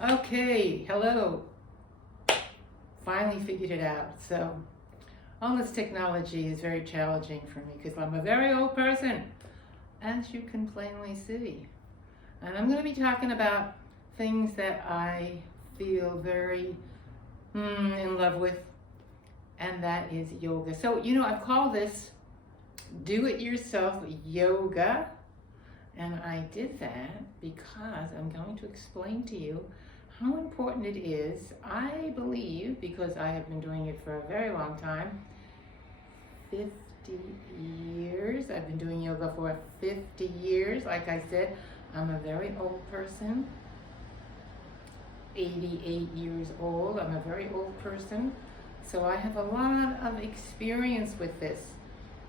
Okay, hello. Finally figured it out. So, all this technology is very challenging for me because I'm a very old person, as you can plainly see. And I'm going to be talking about things that I feel very in love with, and that is yoga. So, I've called this Do It Yourself Yoga. And I did that because I'm going to explain to you how important it is. I believe, because I have been doing it for a very long time, 50 years. I've been doing yoga for 50 years. Like I said, I'm a very old person, 88 years old. I'm a very old person. So I have a lot of experience with this.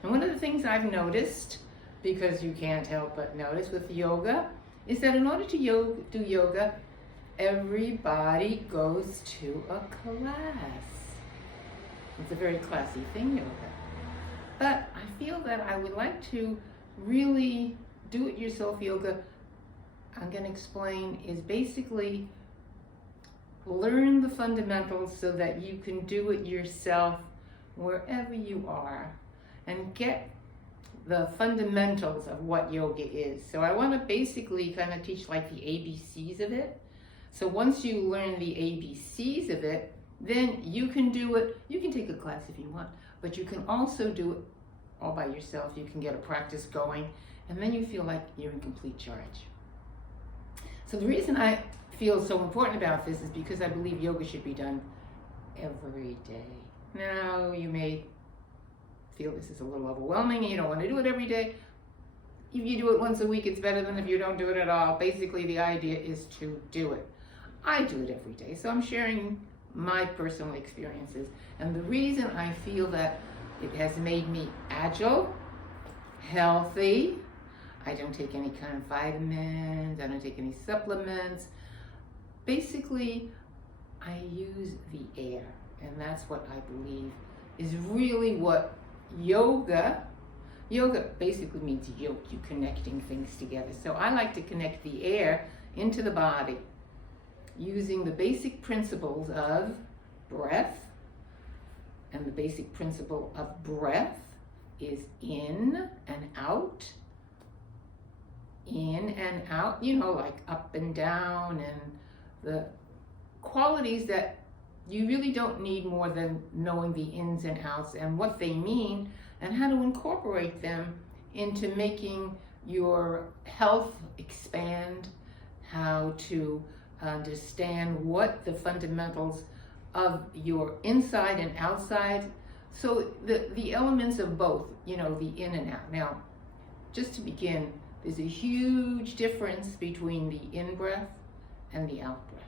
And one of the things I've noticed, because you can't help but notice with yoga, is that in order to do yoga, everybody goes to a class. It's a very classy thing, yoga. But I feel that I would like to really do it yourself yoga. I'm going to explain is basically learn the fundamentals so that you can do it yourself wherever you are and get the fundamentals of what yoga is. So I want to basically kind of teach like the ABCs of it. So once you learn the ABCs of it, then you can do it. You can take a class if you want, but you can also do it all by yourself. You can get a practice going, and then you feel like you're in complete charge. So the reason I feel so important about this is because I believe yoga should be done every day. Now, you may feel this is a little overwhelming and you don't want to do it every day. If you do it once a week, it's better than if you don't do it at all. Basically, the idea is to do it. I do it every day, so I'm sharing my personal experiences. And the reason I feel that it has made me agile, healthy, I don't take any kind of vitamins, I don't take any supplements. Basically, I use the air, and that's what I believe is really what yoga basically means yoke, you connecting things together. So I like to connect the air into the body using the basic principles of breath. And the basic principle of breath is in and out, like up and down, and the qualities that you really don't need more than knowing the ins and outs and what they mean and how to incorporate them into making your health expand, how to understand what the fundamentals of your inside and outside. So the elements of both, the in and out. Now, just to begin, there's a huge difference between the in-breath and the out-breath.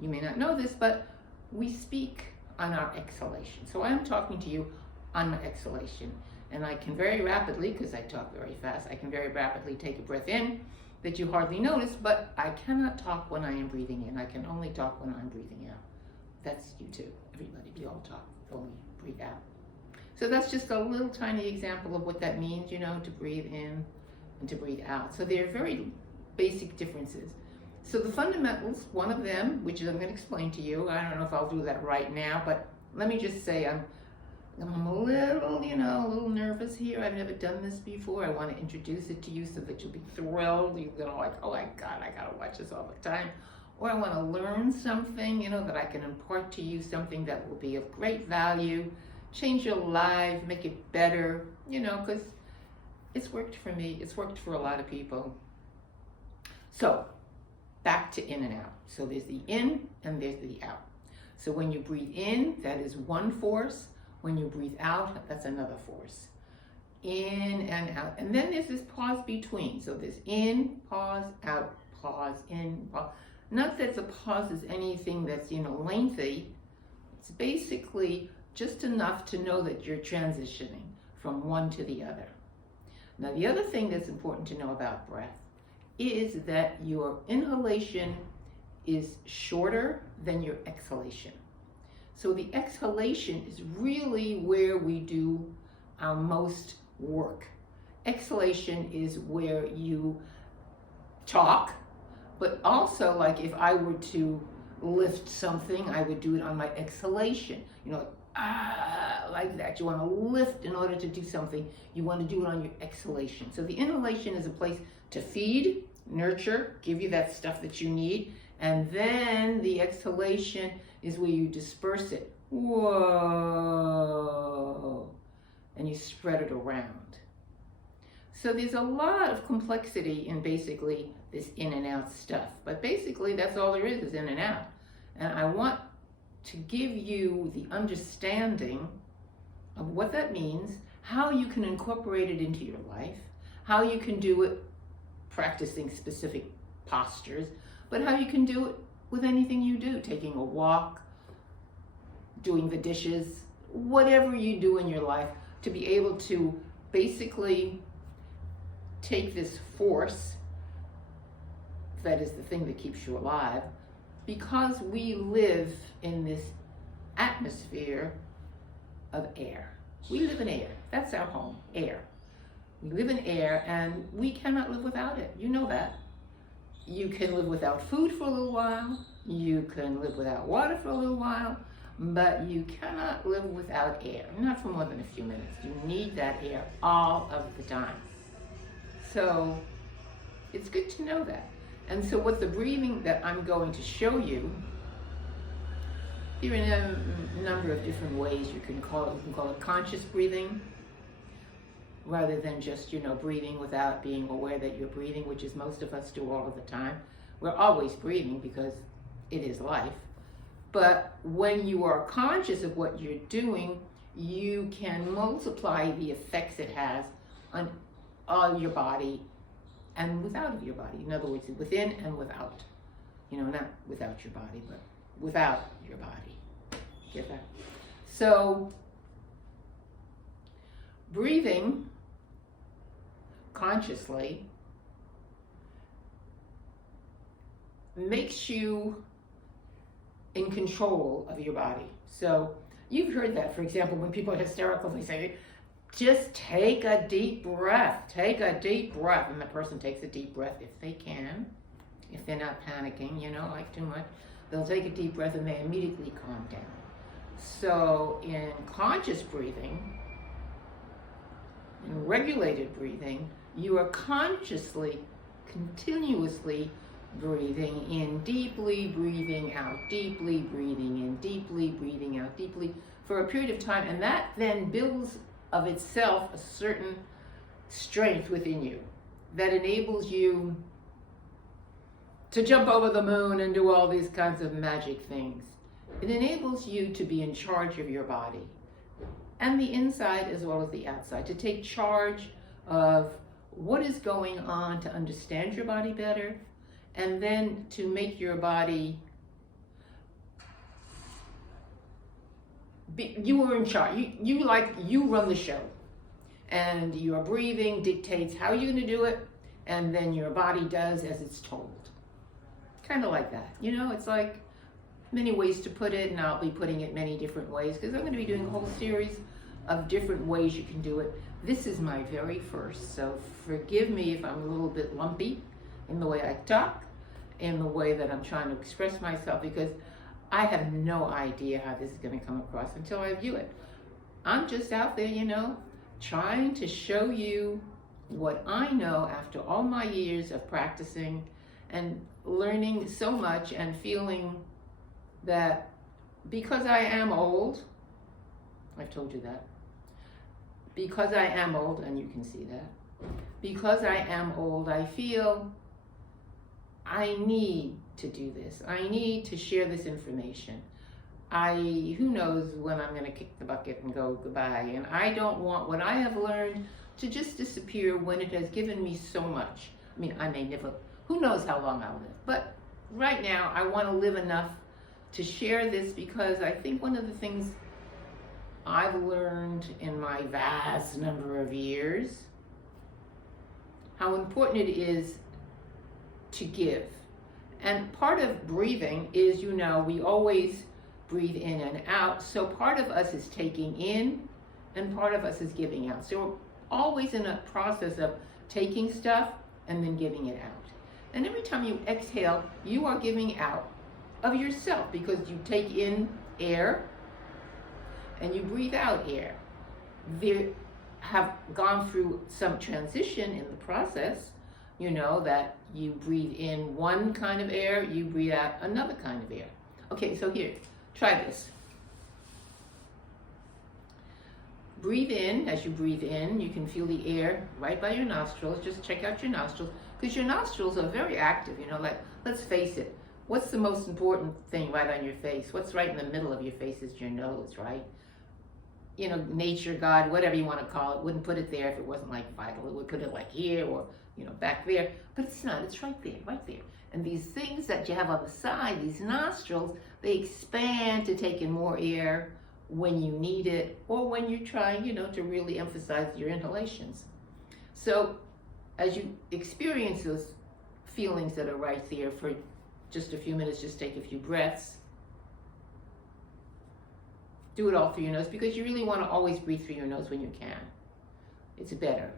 You may not know this, but we speak on our exhalation. So I'm talking to you on my exhalation. And I can very rapidly, because I talk very fast, I can very rapidly take a breath in that you hardly notice, but I cannot talk when I am breathing in. I can only talk when I'm breathing out. That's you too, everybody. We all talk, only breathe out. So that's just a little tiny example of what that means, to breathe in and to breathe out. So there are very basic differences. So the fundamentals, one of them, which I'm going to explain to you, I don't know if I'll do that right now, but let me just say I'm a little nervous here. I've never done this before. I want to introduce it to you so that you'll be thrilled. You're going to like, oh my God, I got to watch this all the time. Or I want to learn something, that I can impart to you, something that will be of great value, change your life, make it better, because it's worked for me. It's worked for a lot of people. So back to in and out. So there's the in and there's the out. So when you breathe in, that is one force. When you breathe out, that's another force. In and out. And then there's this pause between. So there's in, pause, out, pause, in, pause. Not that the pause is anything that's, lengthy. It's basically just enough to know that you're transitioning from one to the other. Now, the other thing that's important to know about breath is that your inhalation is shorter than your exhalation. So the exhalation is really where we do our most work. Exhalation is where you talk, But also, like if I were to lift something, I would do it on my exhalation. Like that. You want to lift in order to do something. You want to do it on your exhalation. So the inhalation is a place to feed, nurture, give you that stuff that you need. And then the exhalation is where you disperse it. Whoa. And you spread it around. So there's a lot of complexity in basically this in and out stuff. But basically that's all there is in and out. And I want to give you the understanding of what that means, how you can incorporate it into your life, how you can do it practicing specific postures, but how you can do it with anything you do, taking a walk, doing the dishes, whatever you do in your life, to be able to basically take this force that is the thing that keeps you alive, because we live in this atmosphere of air. We live in air. That's our home, air. We live in air and we cannot live without it. You know that. You can live without food for a little while. You can live without water for a little while, but you cannot live without air. Not for more than a few minutes. You need that air all of the time. So it's good to know that. And so what the breathing that I'm going to show you, there are a number of different ways you can call it. You can call it conscious breathing, rather than just, breathing without being aware that you're breathing, which is most of us do all of the time. We're always breathing because it is life. But when you are conscious of what you're doing, you can multiply the effects it has on all your body and without of your body. In other words, within and without. Not without your body, but without your body. Get that? So, breathing consciously makes you in control of your body. So, you've heard that, for example, when people are hysterical, they say, just take a deep breath, and the person takes a deep breath if they can, if they're not panicking, like too much, they'll take a deep breath and they immediately calm down. So in conscious breathing, in regulated breathing, you are consciously, continuously breathing in, deeply breathing out, deeply breathing in, deeply breathing out, deeply for a period of time, and that then builds of itself a certain strength within you that enables you to jump over the moon and do all these kinds of magic things. It enables you to be in charge of your body, and the inside as well as the outside, to take charge of what is going on, to understand your body better, and then to make your body you are in charge. You run the show, and your breathing dictates how you're going to do it, and then your body does as it's told. Kind of like that. It's like many ways to put it, and I'll be putting it many different ways because I'm going to be doing a whole series of different ways you can do it. This is my very first, so forgive me if I'm a little bit lumpy in the way I talk, in the way that I'm trying to express myself, because I have no idea how this is going to come across until I view it. I'm just out there, trying to show you what I know after all my years of practicing and learning so much and feeling that because I am old, I've told you that, because I am old, and you can see that, because I am old, I feel I need to do this. I need to share this information. Who knows when I'm going to kick the bucket and go goodbye. And I don't want what I have learned to just disappear when it has given me so much. I may never, who knows how long I'll live. But right now, I want to live enough to share this, because I think one of the things I've learned in my vast number of years, how important it is to give. And part of breathing is, we always breathe in and out. So part of us is taking in and part of us is giving out. So we're always in a process of taking stuff and then giving it out. And every time you exhale, you are giving out of yourself, because you take in air and you breathe out air. They have gone through some transition in the process, that you breathe in one kind of air, you breathe out another kind of air. Okay, so here, try this. Breathe in. As you breathe in, you can feel the air right by your nostrils. Just check out your nostrils, because your nostrils are very active. Like, let's face it, what's the most important thing right on your face? What's right in the middle of your face is your nose, right? Nature, God, whatever you want to call it, wouldn't put it there if it wasn't like vital. It would put it like here or, back there, but it's not. It's right there, right there. And these things that you have on the side, these nostrils, they expand to take in more air when you need it, or when you're trying, to really emphasize your inhalations. So as you experience those feelings that are right there for just a few minutes, just take a few breaths. Do it all through your nose, because you really want to always breathe through your nose when you can. It's better.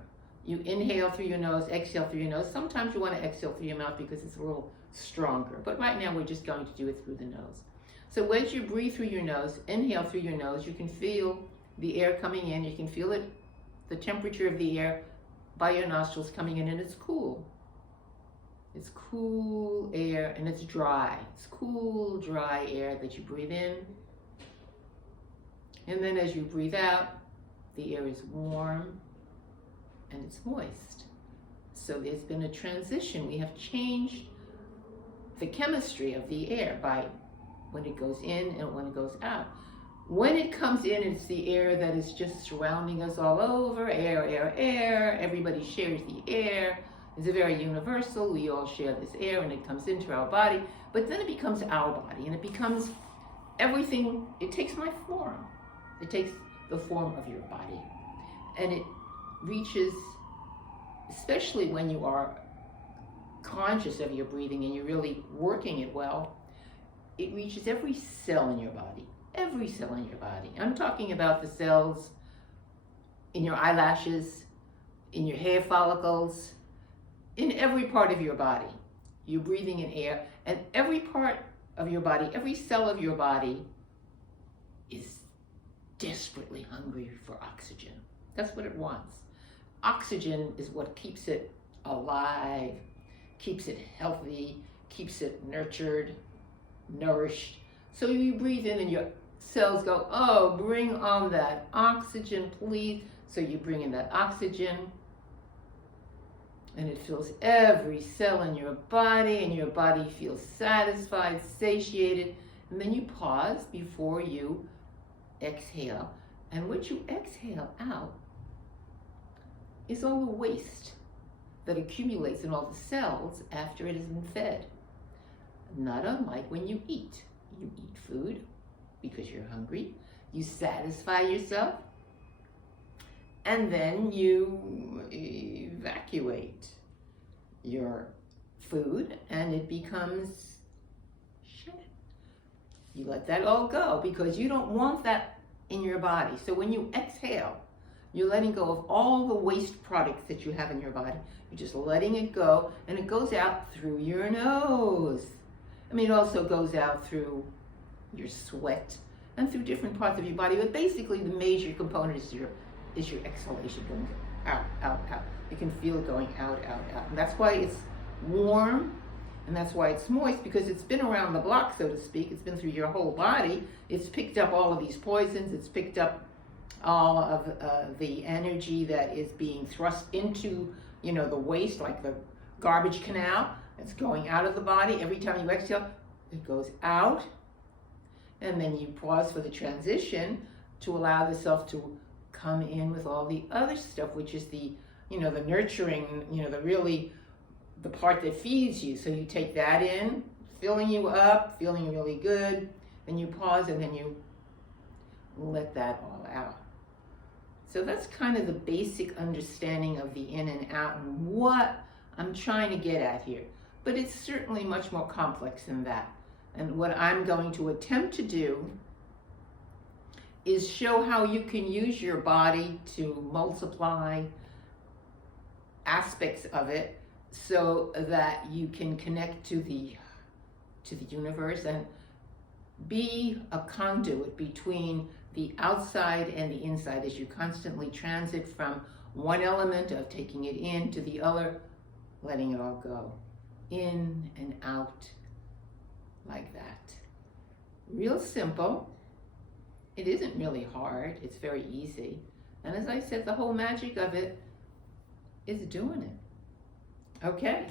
You inhale through your nose, exhale through your nose. Sometimes you want to exhale through your mouth because it's a little stronger. But right now we're just going to do it through the nose. So as you breathe through your nose, inhale through your nose, you can feel the air coming in. You can feel it, the temperature of the air by your nostrils coming in, and it's cool. It's cool air, and it's dry. It's cool, dry air that you breathe in. And then as you breathe out, the air is warm and it's moist. So there's been a transition. We have changed the chemistry of the air by when it goes in and when it goes out. When it comes in, it's the air that is just surrounding us all over. Air, air, air. Everybody shares the air. It's very universal. We all share this air, and it comes into our body. But then it becomes our body, and it becomes everything. It takes my form. It takes the form of your body. And it reaches, especially when you are conscious of your breathing and you're really working it well, it reaches every cell in your body. Every cell in your body. I'm talking about the cells in your eyelashes, in your hair follicles, in every part of your body. You're breathing in air, and every part of your body, every cell of your body is desperately hungry for oxygen. That's what it wants. Oxygen is what keeps it alive, keeps it healthy, keeps it nurtured, nourished. So you breathe in and your cells go, oh, bring on that oxygen, please. So you bring in that oxygen, and it fills every cell in your body, and your body feels satisfied, satiated. And then you pause before you exhale. And what you exhale out is all the waste that accumulates in all the cells after it has been fed. Not unlike when you eat. You eat food because you're hungry. You satisfy yourself. And then you evacuate your food, and it becomes shit. You let that all go because you don't want that in your body. So when you exhale, you're letting go of all the waste products that you have in your body. You're just letting it go, and it goes out through your nose. I mean, it also goes out through your sweat and through different parts of your body, but basically the major component is your exhalation, going out, out, out. You can feel it going out, out, out. And that's why it's warm, and that's why it's moist, because it's been around the block, so to speak. It's been through your whole body. It's picked up all of these poisons. It's picked up all of the energy that is being thrust into, the waste, like the garbage canal. It's going out of the body. Every time you exhale, it goes out. And then you pause for the transition to allow the self to come in with all the other stuff, which is the nurturing, the part that feeds you. So you take that in, filling you up, feeling really good. Then you pause, and then you let that all out. So that's kind of the basic understanding of the in and out and what I'm trying to get at here. But it's certainly much more complex than that. And what I'm going to attempt to do is show how you can use your body to multiply aspects of it so that you can connect to the universe and be a conduit between the outside and the inside as you constantly transit from one element of taking it in to the other, letting it all go. In and out, like that. Real simple. It isn't really hard. It's very easy. And as I said, the whole magic of it is doing it. Okay.